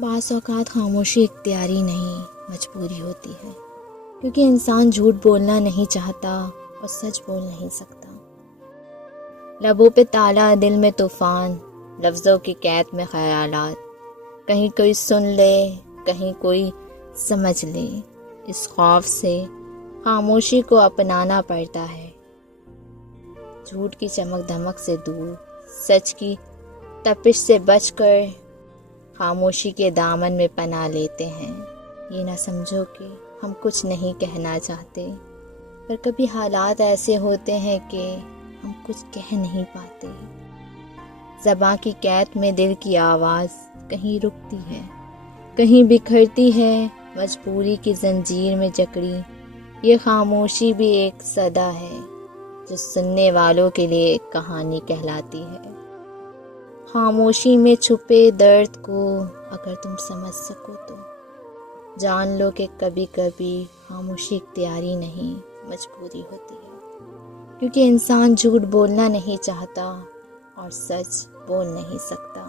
بعض اوقات خاموشی اختیاری نہیں مجبوری ہوتی ہے، کیونکہ انسان جھوٹ بولنا نہیں چاہتا اور سچ بول نہیں سکتا۔ لبوں پہ تالا، دل میں طوفان، لفظوں کی قید میں خیالات، کہیں کوئی سن لے کہیں کوئی سمجھ لے۔ اس خوف سے خاموشی کو اپنانا پڑتا ہے، جھوٹ کی چمک دھمک سے دور، سچ کی تپش سے بچ کر خاموشی کے دامن میں پناہ لیتے ہیں۔ یہ نہ سمجھو کہ ہم کچھ نہیں کہنا چاہتے، پر کبھی حالات ایسے ہوتے ہیں کہ ہم کچھ کہہ نہیں پاتے۔ زباں کی قید میں دل کی آواز کہیں رکتی ہے، کہیں بکھرتی ہے، مجبوری کی زنجیر میں جکڑی یہ خاموشی بھی ایک صدا ہے جو سننے والوں کے لیے ایک کہانی کہلاتی ہے۔ خاموشی میں چھپے درد کو اگر تم سمجھ سکو تو جان لو کہ کبھی کبھی خاموشی اختیاری نہیں مجبوری ہوتی ہے، کیونکہ انسان جھوٹ بولنا نہیں چاہتا اور سچ بول نہیں سکتا،